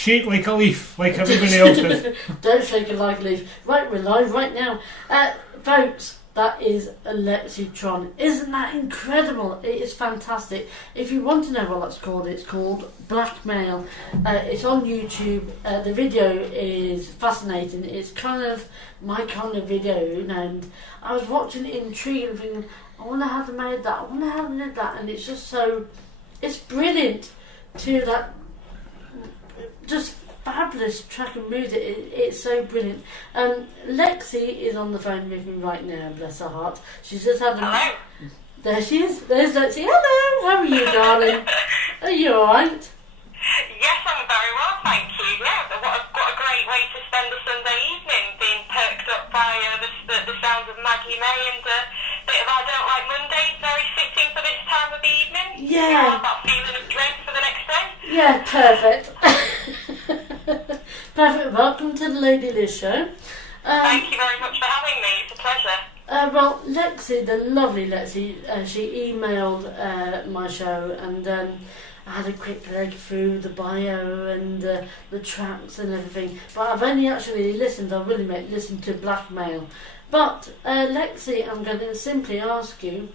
shake like a leaf, like everybody else does. Don't shake it like a leaf. Right, we're live right now. Folks, that is a Lexytron. Isn't that incredible? It is fantastic. If you want to know what that's called, it's called Blackmail. It's on YouTube. The video is fascinating. It's kind of my kind of video, and I was watching it intrigued and thinking, I wonder how they made that, I wonder how they did that, and it's just so, it's brilliant to that, just fabulous track of music. It's so brilliant. Lexi is on the phone with me right now, bless her heart. She's just had a... Hello. There she is, there's Lexi. Hello, how are you, darling? Are you alright? Yes, I'm very well, thank you. Yeah, what a great way to spend a Sunday evening, being perked up by the sounds of Maggie May and a bit of I Don't Like Mondays, very fitting for this time of the evening. Yeah. That feeling of dread for the next day. Yeah, perfect. Perfect. Welcome to the Lady Liz show. Thank you very much for having me. It's a pleasure. Well, Lexi, the lovely Lexi, she emailed my show, and I had a quick leg through the bio and the tracks and everything. But I've only actually listened, I've really listened to Blackmail. But Lexi, I'm going to simply ask you,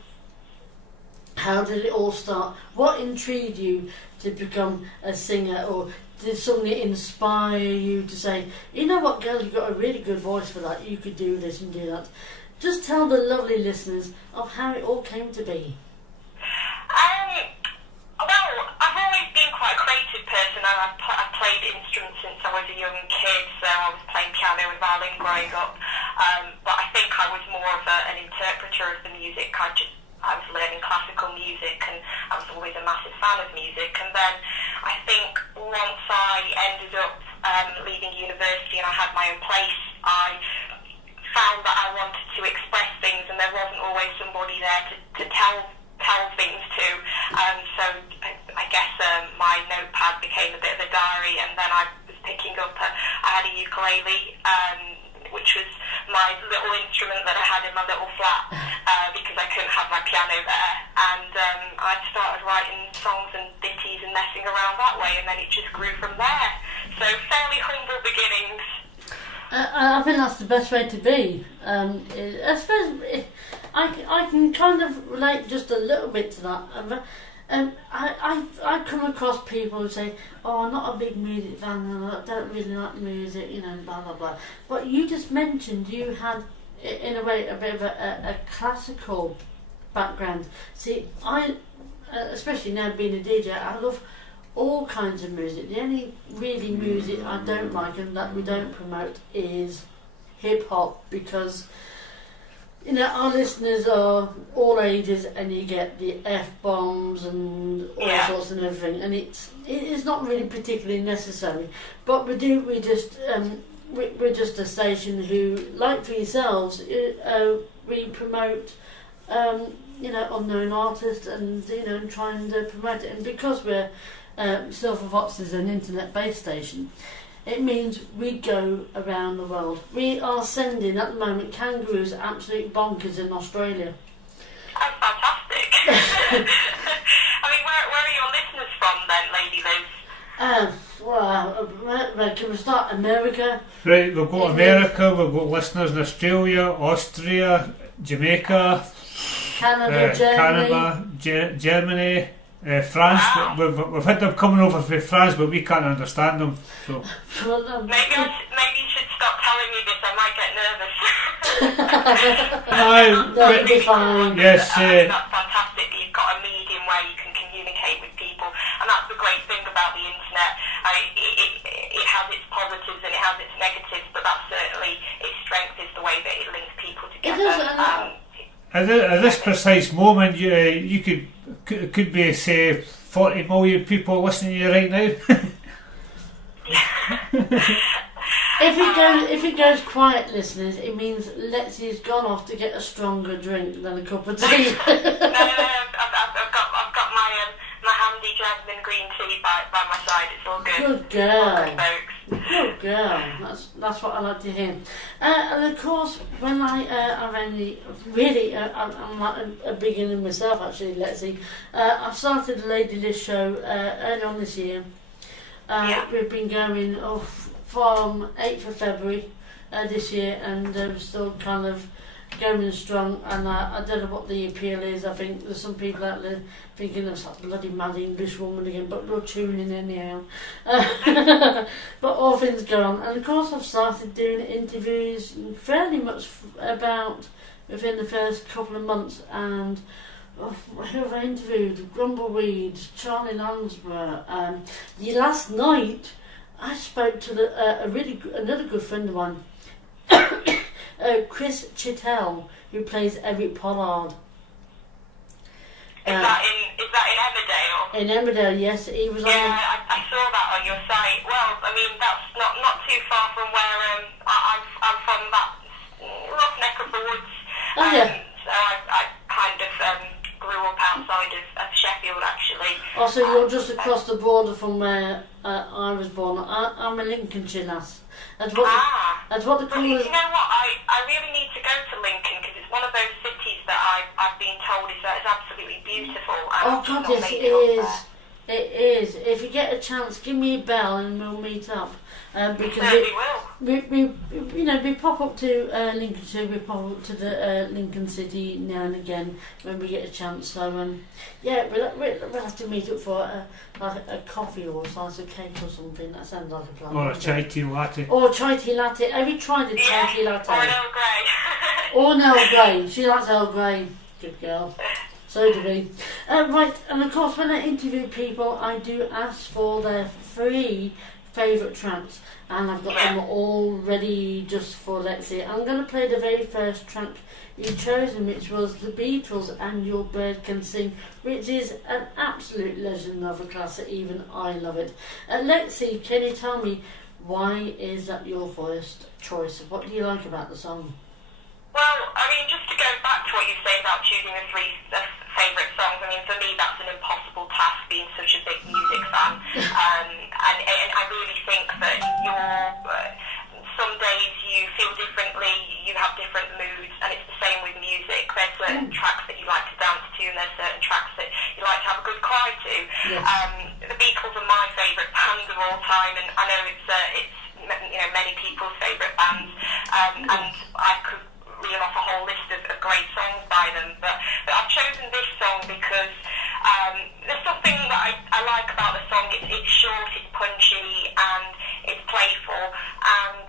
how did it all start? What intrigued you to become a singer, or did something inspire you to say, you know what, girl, you've got a really good voice for that, you could do this and do that? Just tell the lovely listeners of how it all came to be. Well, I've always been quite a creative person. I've played instruments since I was a young kid, so I was playing piano and violin growing up. But I think I was more of an interpreter of the music. I was learning classical music, and I was always a massive fan of music. And then I think once I ended up leaving university and I had my own place, I found that I wanted to express things, and there wasn't always somebody there to tell things to. So I guess my notepad became a bit of a diary, and then I was picking up I had a ukulele, which was my little instrument that I had in my little flat, because I couldn't have my piano there, and I started writing songs and ditties and messing around that way, and then it just grew from there. So fairly humble beginnings. I think that's the best way to be. I suppose I can kind of relate just a little bit to that. I come across people who say, "Oh, I'm not a big music fan, and I don't really like music," blah blah blah. But you just mentioned you had, in a way, a bit of a classical background. See, I, especially now being a DJ, I love all kinds of music. The only really music I don't like and that we don't promote is hip hop, because our listeners are all ages, and you get the F-bombs and all sorts and everything, and it is not really particularly necessary. But we're just a station who, like for yourselves, we promote unknown artists, and trying to promote it. And because we're Silver Fox is an internet-based station, it means we go around the world. We are sending, at the moment, kangaroos absolute bonkers in Australia. That's fantastic. I mean, where are your listeners from then, Lady Liz? Right, can we start America? Right, we've got America, we've got listeners in Australia, Austria, Jamaica, Canada, Germany, France. Wow. We've had them coming over from France, but we can't understand them. So maybe you should stop telling me this. I might get nervous. That'll be fine. Yes. That's fantastic. You've got a medium where you can communicate with people, and that's the great thing about the internet. It has its positives and it has its negatives, but that's certainly its strength, is the way that it links people together. At this precise moment, you could be, say, 40 million people listening to you right now. If it goes quiet, listeners, it means Lexi's gone off to get a stronger drink than a cup of tea. No, I've got my handy jasmine green tea by my side. It's all good. Good girl. All good, folks. Good girl. That's what I like to hear. And of course, when I'm only really I'm like a beginner myself, actually. Lexi, I started the Lady Liz show early on this year. We've been going from 8th of February this year, and we're still kind of going strong. And I don't know what the appeal is. I think there's some people out there thinking of that bloody mad English woman again, but we're tuning in anyhow. But all things go on. And of course I've started doing interviews fairly much about within the first couple of months, and who have I interviewed? Grumbleweed, Charlie Lansborough. Last night I spoke to another good friend of mine, Chris Chittell, who plays Eric Pollard. Is that in Emmerdale? In Emmerdale, yes. He was on. Yeah, I saw that on your site. Well, I mean, that's not too far from where I'm from, that rough neck of the woods. Yeah. So I kind of grew up outside of Sheffield, actually. Oh, so you're just across the border from where I was born. I'm a Lincolnshire lass. That's what the call is. You know what? I really need to go to Lincoln, because it's one of those cities that I've been told is absolutely beautiful. Oh God, yes, it is. It is. If you get a chance, give me a bell and we'll meet up. Because we pop up to Lincolnshire, we pop up to the Lincoln City now and again when we get a chance. So we'll have to meet up for a coffee or a slice of cake or something. That sounds like a plan. Or a chai tea latte. Or a chai tea latte. Have you tried a chai tea latte? Or an Earl Grey. Or an Earl Grey. She likes Earl Grey. Good girl. So do we. Right, and of course when I interview people, I do ask for their 3 favourite tracks, and I've got them all ready just for Lexi. I'm going to play the very first track you've chosen, which was The Beatles and Your Bird Can Sing, which is an absolute legend of a classic. Even I love it. Lexi, can you tell me, why is that your first choice? What do you like about the song? Well, I mean, just to go back to what you say about choosing the 3 favourite songs, I mean, for me that's an impossible task, being such a big music fan. And I really think that some days you feel differently, you have different moods, and it's the same with music. There's certain tracks that you like to dance to, and there's certain tracks that you like to have a good cry to. Yes. The Beatles are my favourite band of all time, and I know it's many people's favourite bands, and I could reel off a whole list of great songs by them, but I've chosen this song because there's something that I like about the song. It's short, it's punchy, and it's playful, and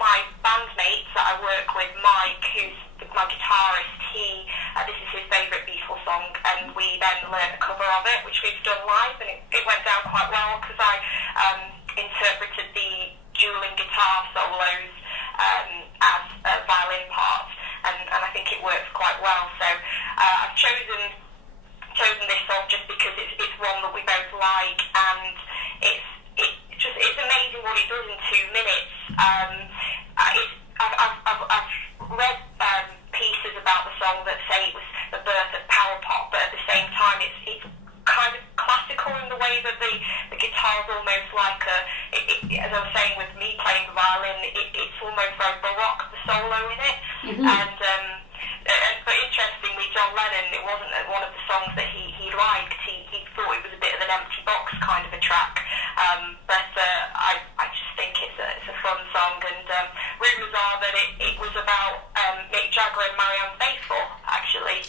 my bandmates that I work with, Mike, who's my guitarist, this is his favourite Beatles song, and we then learned a cover of it, which we've done live, and it went down quite well, because I interpreted the dueling guitar solos as violin parts, and I think it works quite well. So I've chosen this song just because it's one that we both like, and it's amazing what it does in 2 minutes. I've read pieces about the song that say it was the birth of power pop, but at the same time it's kind of classical in the way that the guitar's almost like as I was saying with me playing the violin, it's almost very baroque, the solo in it. Mm-hmm. But interestingly, John Lennon, it wasn't one of the songs that he liked. He thought it was a bit of an empty box kind of a track. But I just think it's a fun song, and rumours are that it was about Mick Jagger and Marianne Faithfull, actually.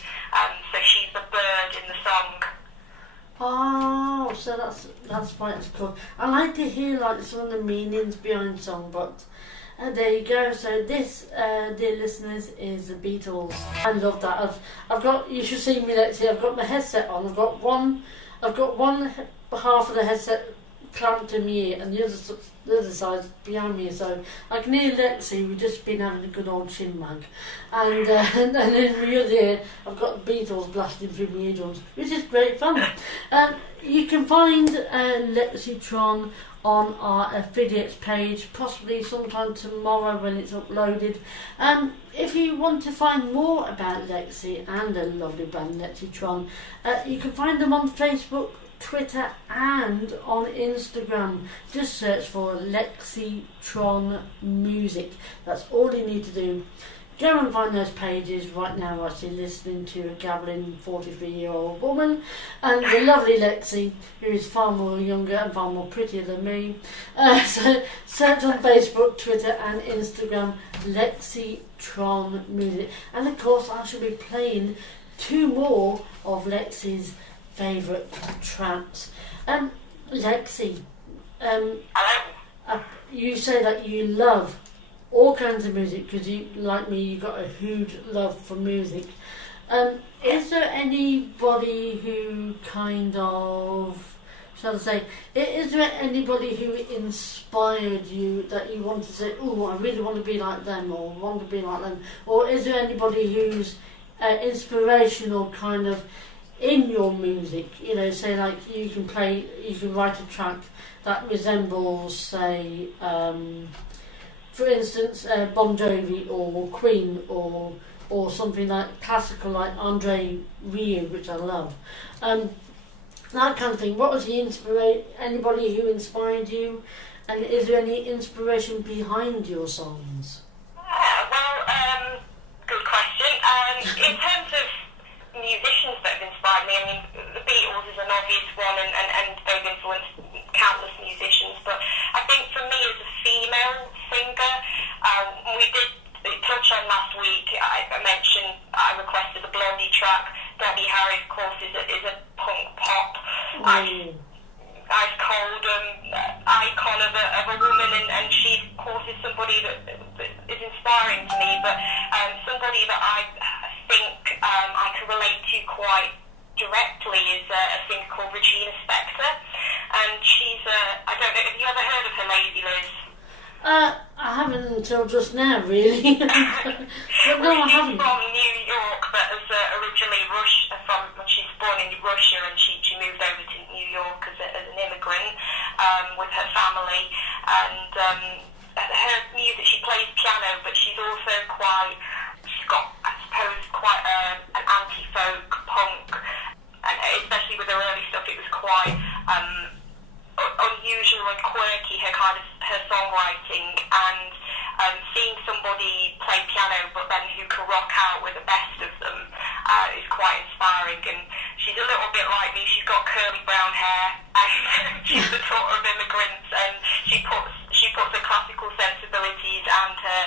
So she's the bird in the song. Oh, so that's why it's cool. I like to hear like some of the meanings behind song, but there you go. So this, dear listeners, is the Beatles. I love that. I've got. You should see me. Let's see. I've got my headset on. I've got one half of the headset clamped to me, and the other side behind me. So I can hear Lexi. We've just been having a good old chin wag, and in the other ear, I've got the Beatles blasting through my eardrums, which is great fun. You can find Lexytron on our affiliates page, possibly sometime tomorrow when it's uploaded. If you want to find more about Lexi and the lovely band Lexytron, you can find them on Facebook, Twitter and on Instagram. Just search for Lexytron Music. That's all you need to do. go and find those pages. Right now we're actually listening to a gabbling 43-year-old woman and the lovely Lexi, who is far more younger and far more prettier than me. So search on Facebook, Twitter and Instagram Lexytron Music. And of course I shall be playing 2 more of Lexi's favourite tracks. Lexi, you say that you love all kinds of music because you, like me, you've got a huge love for music. Is there anybody who kind of, shall I say, is there anybody who inspired you that you want to say, oh, I really want to be like them, or want to be like them? Or is there anybody who's inspirational kind of in your music? You know, say like you can write a track that resembles, say, for instance, Bon Jovi or Queen or something like classical like Andre Rieu, which I love. That kind of thing. What was anybody who inspired you, and is there any inspiration behind your songs? Good question. In terms of musicians that have inspired me, I mean, the Beatles is an obvious one, and they've influenced countless musicians, but I think for me as a female singer, we did touch on last week, I mentioned I requested the Blondie track. Debbie Harry, of course, is a punk pop, ice cold icon of a woman, and she, of course, is somebody that is inspiring to me, but somebody that I think I can relate to quite directly is a singer called Regina Spektor, and she's I don't know, have you ever heard of her, Lazy Liz? I haven't until just now, really. But no, I haven't. She's from New York, but was originally she's born in Russia, and she moved over to New York as an immigrant with her family, and her music, she plays piano, but she's also she's got, I suppose, quite an anti-folk punk, and especially with her early stuff, it was quite unusual and quirky, her songwriting, and seeing somebody play piano but then who can rock out with the best of them is quite inspiring. And she's a little bit like me, she's got curly brown hair, and she's the daughter of immigrants, and she puts her classical sensibilities and her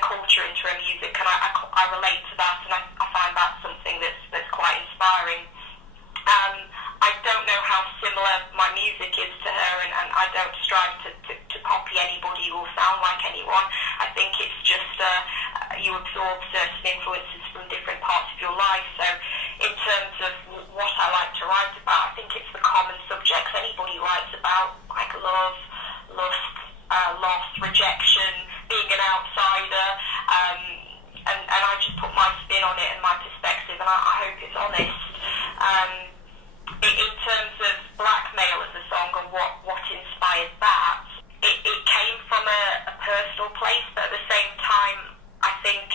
culture into her music, and I relate to that, and I find that something that's quite inspiring. I don't know how similar my music is to her, and I don't strive to copy anybody or sound like anyone. I think it's just you absorb certain influences from different parts of your life. So in terms of what I like to write about, I think it's the common subjects anybody writes about, like love, lust, loss, rejection, being an outsider, and I just put my spin on it and my perspective, and I hope it's honest. In terms of Blackmail as a song and what inspired that, it came from a personal place, but at the same time, I think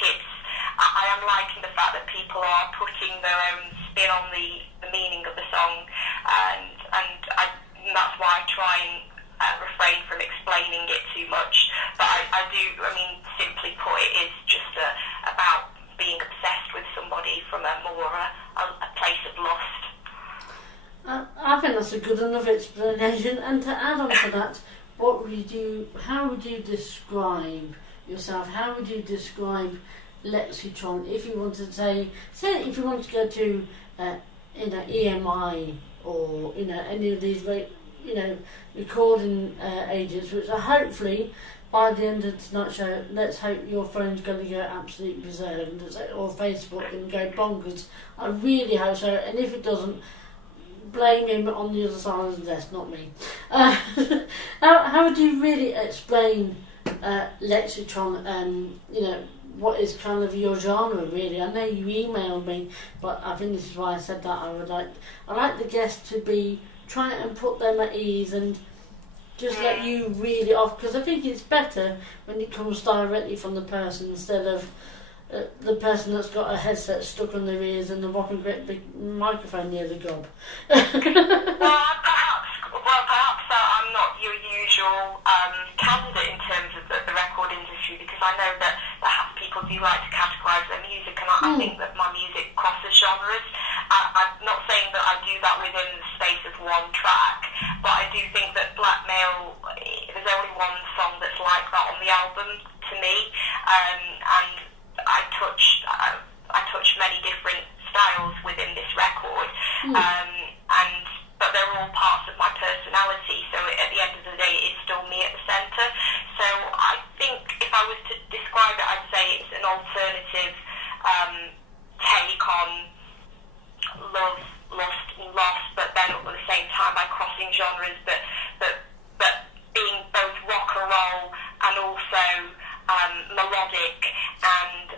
I am liking the fact that people are putting their own spin on the meaning of the song, and that's why I try and refrain from explaining it too much. But I simply put, it is just about being obsessed with somebody from a place of lust. I think that's a good enough explanation. And to add on to that, how would you describe yourself? How would you describe Lexytron if you want to say if you want to go to EMI or any of these recording agents, which are hopefully by the end of tonight's show, let's hope your phone's going to go absolutely berserk or Facebook and go bonkers. I really hope so, and if it doesn't, blame him on the other side of the desk, not me. How would you really explain Lexytron and what is kind of your genre, really? I know you emailed me, but I think this is why I said that. I like the guests to be trying and put them at ease and just let you really off, because I think it's better when it comes directly from the person instead of the person that's got a headset stuck on their ears and a whopping great big microphone near the gob. Perhaps I'm not your usual candidate in terms of the record record industry, because I know that perhaps people do like to categorise their music, and I think that my music crosses genres. I'm not saying that I do that within the space of one track, but I do think that Blackmail, there's only one song that's like that on the album to me, and I touch many different styles within this record, but they're all parts of my personality, so at the end of the day it's still me at the centre. So I think if I was to describe it, I'd say it's an alternative take on love, lust and loss, but then at the same time by crossing genres, but being both rock and roll and also melodic and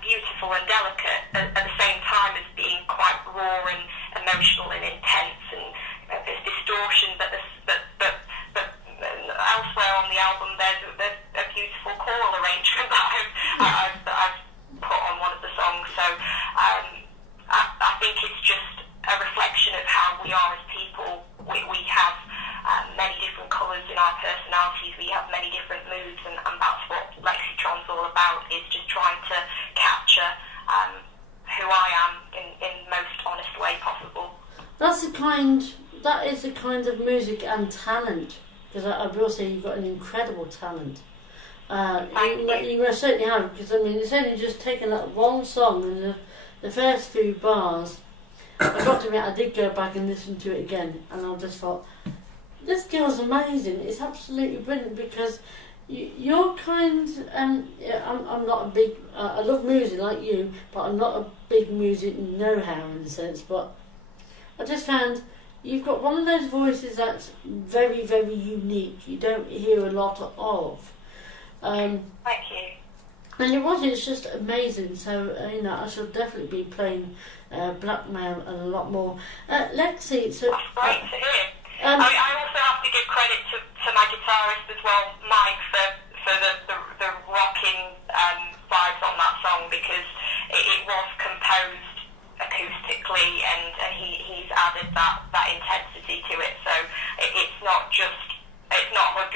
beautiful and delicate at the same time as being quite raw and emotional and intense, and there's distortion, but elsewhere on the album there's a beautiful choral arrangement that I've put on one of the songs. So I think it's just a reflection of how we are as people. We have many different colours in our personalities, we have many different moods, and that's what Lexytron's all about, is just trying to capture who I am in the most honest way possible. That is the kind of music and talent, because I will say you've got an incredible talent. You most certainly have, because I mean it's only just taken that one song and the first few bars. I got to admit, I did go back and listen to it again, and I just thought, this girl's amazing. It's absolutely brilliant, because you're kind. I'm not a big. I love music like you, but I'm not a big music know-how in a sense. But I just found you've got one of those voices that's very, very unique. You don't hear a lot of. Thank you. And it's just amazing. So I shall definitely be playing Blackmail and a lot more. Lexi, so that's great to hear. I also have to give credit to my guitarist as well, Mike, for the rocking vibes on that song, because it was composed acoustically, and he's added that intensity to it. So it's not 100%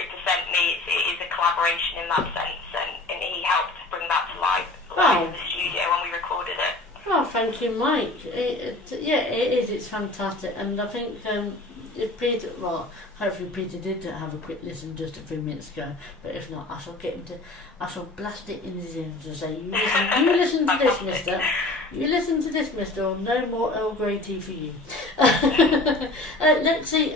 me. It is a collaboration in that sense, and he helped bring that to life in the studio when we recorded it. Oh, thank you, Mike. It is. It's fantastic, and I think if Peter, hopefully Peter did have a quick listen just a few minutes ago. But if not, I shall blast it in his ears and say, you listen to this, Mister. You listen to this, Mister, or no more Earl Grey tea for you. Let's see.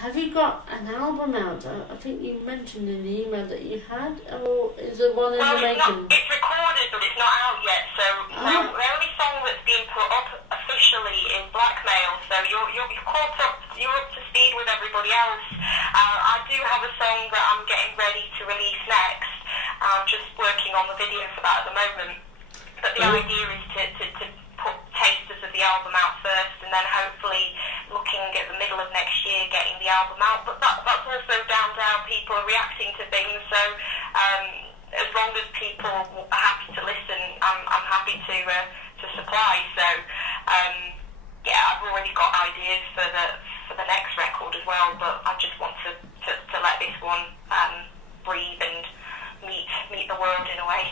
Have you got an album out? I think you mentioned in the email that you had, or is there one in the making? It's recorded, but it's not out yet. So the only song that's been put up officially is Blackmail. So you're caught up. You're up to speed with everybody else. I do have a song that I'm getting ready to release next. I'm just working on the video for that at the moment. But the idea is to put tasters of the album out first, and then hopefully looking at the middle of next year getting the album out. But that's also down to how people are reacting to things. So as long as people are happy to listen, I'm happy to supply. So I've already got ideas for the next record as well, but I just want to let this one breathe and meet the world in a way.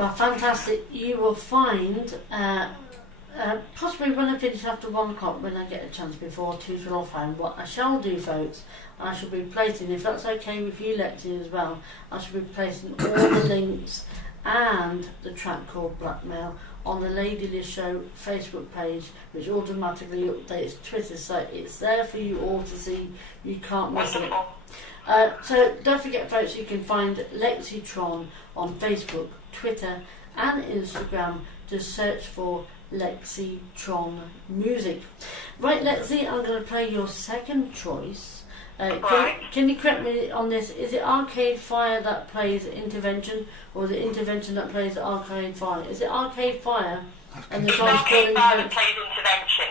Well, fantastic. You will find possibly when I finish after 1 o'clock, when I get a chance before 2 till 5, what I shall do, folks, I shall be placing, if that's okay with you, Lexi, as well, I shall be placing all the links and the track called Blackmail on the Lady Liz Show Facebook page, which automatically updates Twitter, so it's there for you all to see. You can't miss it. So don't forget, folks, you can find Lexytron on Facebook, Twitter and Instagram. Just search for Lexytron Music. Right, Lexi, I'm going to play your second choice. Can you correct me on this? Is it Arcade Fire that plays Intervention, or is it Intervention that plays Arcade Fire? Is it Arcade Fire? And the song's called Intervention. Plays Intervention.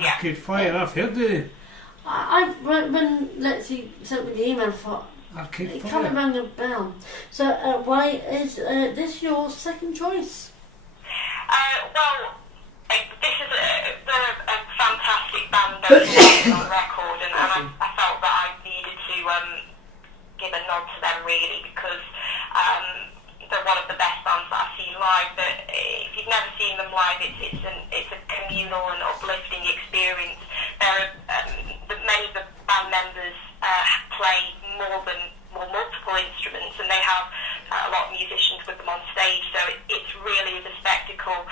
Arcade Fire, I've heard it. When Lexi sent me the email, I thought, Arcade it Fire. kind of rang a bell. So why is this your second choice? This is a fantastic band on record, and I felt that I needed to give a nod to them really, because they're one of the best bands that I've seen live. But if you've never seen them live, it's a communal and uplifting experience. Many of the band members play multiple instruments, and they have a lot of musicians with them on stage, so it really is a spectacle.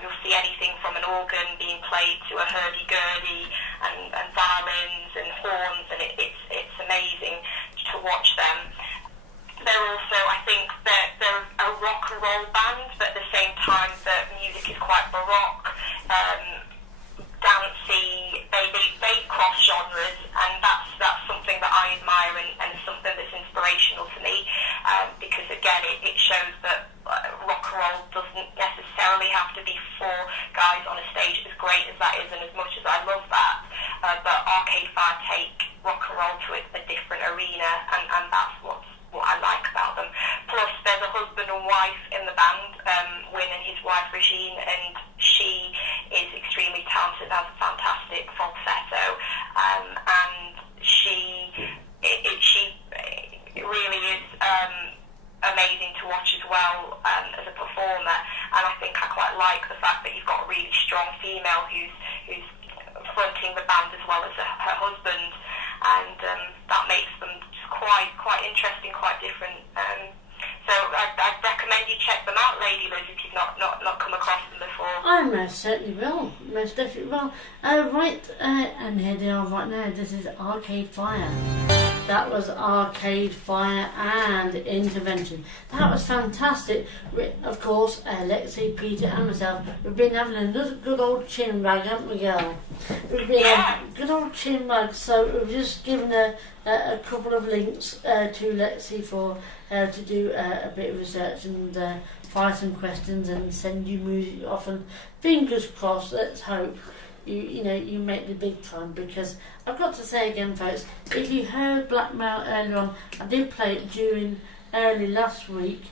You'll see anything from an organ being played to a hurdy-gurdy and violins and horns, and it's amazing to watch them. They're also, I think, they're a rock and roll band, but at the same time the music is quite baroque, dancey. They cross genres, and that's something that I admire and something that's inspirational to me, because again it shows that rock and roll doesn't necessarily have to be four guys on a stage, as great as that is and as much as I love that, but Arcade Fire take rock and roll to a different arena, and that's what I like about them. Plus there's a husband and wife in the band, Win and his wife Regine, and she is extremely talented, has a fantastic falsetto, and she really is amazing to watch as well, as a performer. And I think I quite like the fact that you've got a really strong female who's fronting the band as well as her husband, and that makes them quite interesting, quite different. So I'd recommend you check them out, Lady Liz, if you've not come across them before. I most certainly will. Most definitely will. And here they are right now. This is Arcade Fire. That was Arcade Fire and Intervention. That was fantastic. Of course, Lexi, Peter and myself, we've been having another good old chin wag, haven't we, girl? We've been having a good old chin wag, so we've just given a couple of links to Lexi for to do a bit of research and fire some questions and send you music off, and fingers crossed, let's hope you make the big time, because I've got to say again, folks, if you heard Blackmail earlier on, I did play it early last week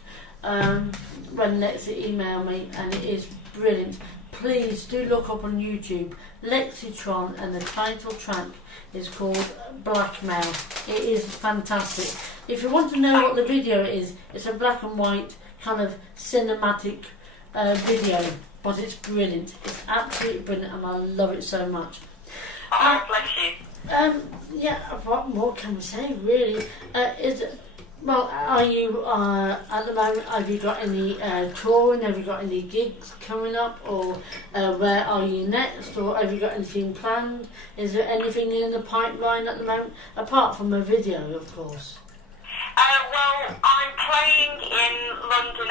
when Lexi emailed me, and it is brilliant. Please do look up on YouTube Lexytron, and the title track is called Blackmail. It is fantastic. If you want to know what the video is, it's a black and white kind of cinematic video, but it's brilliant. It's absolutely brilliant, and I love it so much. Oh, bless you. Yeah, what more can we say, really? Are you, at the moment, have you got any touring, have you got any gigs coming up, or where are you next, or have you got anything planned? Is there anything in the pipeline at the moment, apart from a video, of course? Well, I'm playing in London.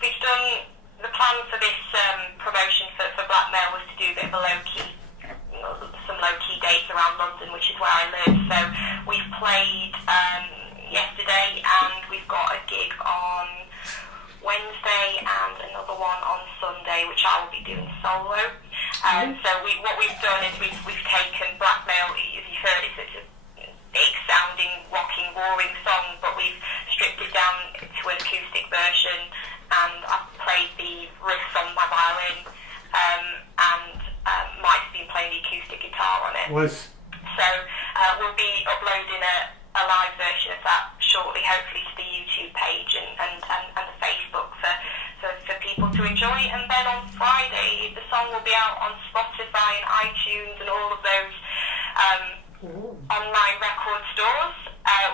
We've done, the plan for this promotion for Blackmail was to do a bit of some low-key dates around London, which is where I live. So we've played yesterday, and we've got a gig on Wednesday and another one on Sunday, which I will be doing solo. So what we've done is we've taken Blackmail, as you've heard, it's a big sounding, rocking, roaring song, but we've stripped it down to an acoustic version, and I've played the riffs on my violin, and Mike's been playing the acoustic guitar on it. So we'll be uploading a live version of that shortly, hopefully to the YouTube page and the Facebook for people to enjoy. And then on Friday, the song will be out on Spotify and iTunes and all of those online record stores,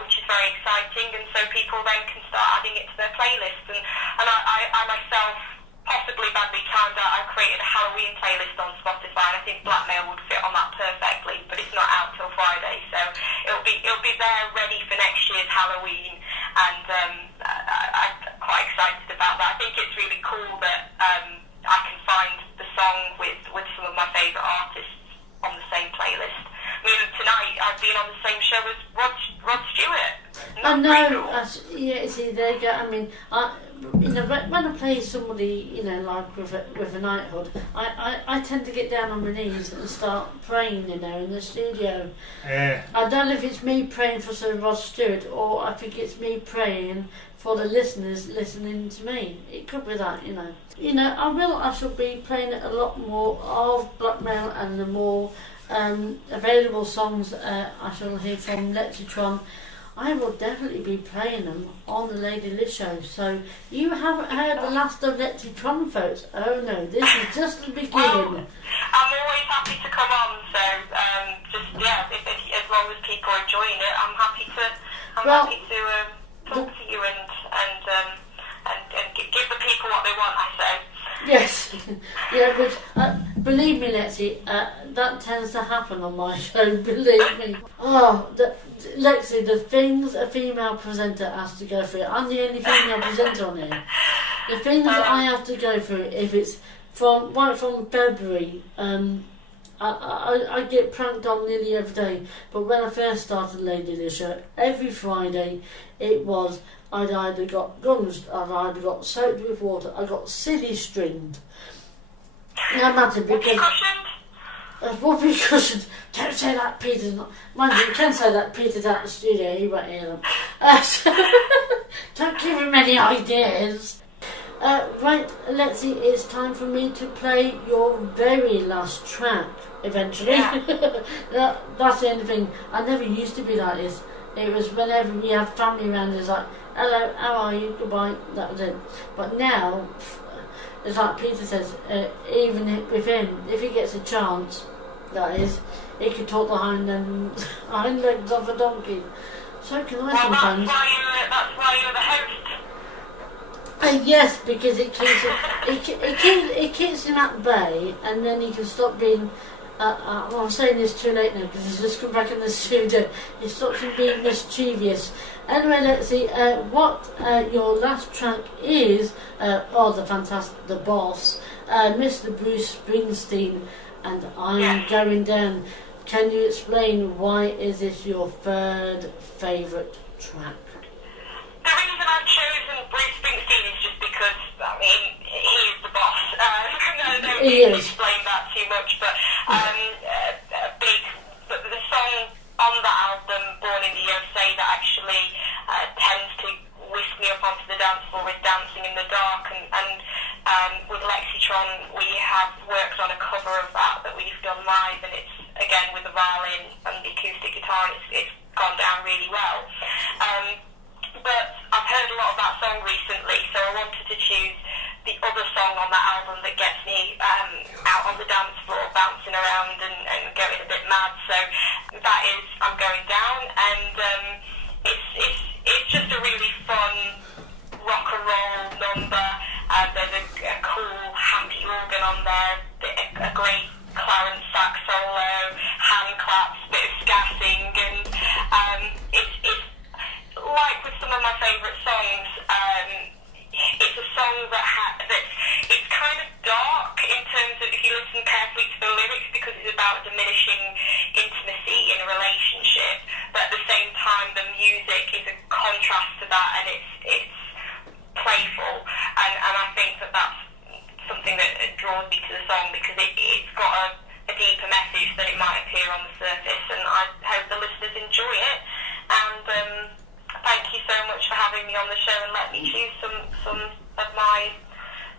which is very exciting. And so people then can start adding it to their playlists. And I myself, possibly badly timed out, I've created a Halloween playlist on Spotify, and I think Blackmail would fit on that perfectly, but it's not out till Friday, so it'll be there ready for next year's Halloween, and I'm quite excited about that. I think it's really cool that I can find the song with some of my favourite artists on the same playlist. I mean, tonight I've been on the same show as Rod Stewart. I know. Cool. Yeah, see, there you go. I mean, when I play somebody, like with a knighthood, I tend to get down on my knees and start praying, in the studio. I don't know if it's me praying for Sir Rod Stewart, or I think it's me praying for the listeners listening to me. It could be that, I shall be playing a lot more of Blackmail, and the more available songs I shall hear from Lexytron I will definitely be playing them on the Lady Liz show. So you haven't heard the last of Lexytron, folks. Oh no, this is just the beginning. Well, I'm always happy to come on. So if as long as people are enjoying it, I'm happy to. Happy to talk to you and give the people what they want. I say. Yes, yeah, but believe me, Lexi, that tends to happen on my show. Believe me. Oh, Lexi, the things a female presenter has to go through. I'm the only female presenter on here. The things I have to go through, if it's from February, I get pranked on nearly every day. But when I first started Lady Liz show, every Friday it was. I'd either got gunged, I'd either got soaked with water, I got silly stringed. No matter because. Whoopee cushioned. Don't say that, Peter's not. Mind you can say that, Peter's out the studio, he won't hear them. Don't give him any ideas. Right, Lexi, it's time for me to play your very last track, eventually. Yeah. That's the only thing. I never used to be like this. It was whenever we had family around, it's like, hello, how are you, goodbye, that was it. But now, it's like Peter says, even with him, if he gets a chance, that is, he could talk the hind legs off a donkey. So can I sometimes. That's why you're the host. Yes, because it keeps him at bay, and then he can stop being. I'm saying this too late now because he's just come back in the studio. He stops him being mischievous. Anyway, let's see what your last track is. The boss, Mr. Bruce Springsteen, and I'm Going Down. Can you explain why is this your third favourite track? The reason I've chosen Bruce Springsteen is just because, I mean, he is the boss. I don't need to explain that too much, but the song on the album, Born in the USA, that actually tends to whisk me up onto the dance floor with Dancing in the Dark, and with Lexytron we have worked on a cover of that we've done live, and it's, again, with the violin and the acoustic guitar, and it's gone down really well. But I've heard a lot of that song recently, so I wanted to choose the other song on that album that gets me out on the dance floor, bouncing around and going a bit mad. So that is I'm Going Down, and it's just a really fun rock and roll number. There's a cool, happy organ on there, a great Clarence sax solo, hand claps, bit of scatting, and it's like with some of my favourite songs, it's a song it's kind of dark in terms of if you listen carefully to the lyrics, because it's about diminishing intimacy in a relationship, but at the same time the music is a contrast to that, and it's playful, and I think that's something that draws me to the song, because it's got a deeper message than it might appear on the surface, and I hope the listeners enjoy it. And thank you so much for having me on the show and let me choose some of my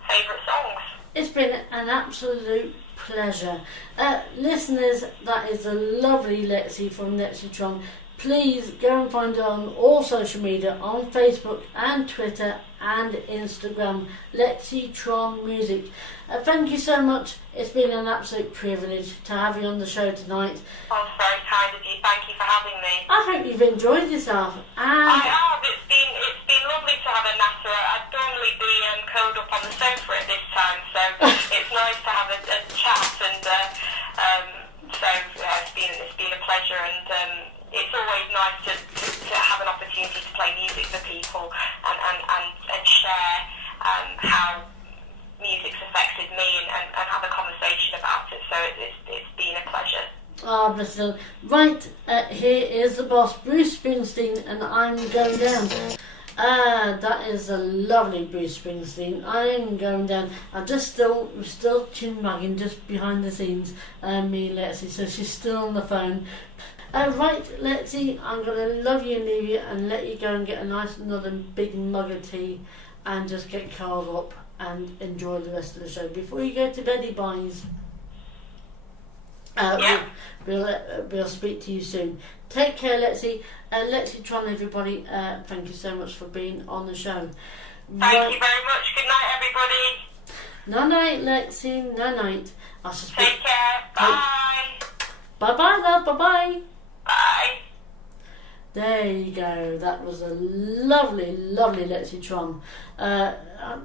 favourite songs. It's been an absolute pleasure. Listeners, that is the lovely Lexi from Lexytron. Please go and find her on all social media, on Facebook and Twitter and Instagram, Lexytron Music. Thank you so much. It's been an absolute privilege to have you on the show tonight. Oh, very kind of you. Thank you for having me. I hope you've enjoyed yourself. I have. It's been lovely to have a natter. I'd normally be curled up on the sofa at this time, so it's nice to have a chat, and it's been a pleasure, and it's always nice to have an opportunity to play music for people and share how music's affected me and have a conversation about it. So it's been a pleasure. Ah, bless you. Right, here is the boss, Bruce Springsteen, and I'm Going Down. That is a lovely Bruce Springsteen. I'm Going Down. I'm just still chin-wagging just behind the scenes, me and Lexi, so she's still on the phone. Right, Lexi, I'm going to love you and leave you and let you go and get a nice another big mug of tea and just get curled up and enjoy the rest of the show before you go to beddy buys. Yeah. We'll speak to you soon. Take care, Lexi. Lexytron, everybody. Thank you so much for being on the show. Thank you very much. Good night, everybody. No night, Lexi. No night. I suspect. Take care. Bye. Bye bye, love. Bye bye. Bye. There you go. That was a lovely, lovely Lexytron.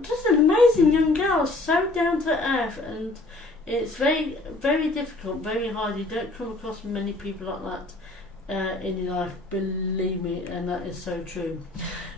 Just an amazing young girl, so down to earth, and it's very, very difficult, very hard. You don't come across many people like that in your life, believe me, and that is so true.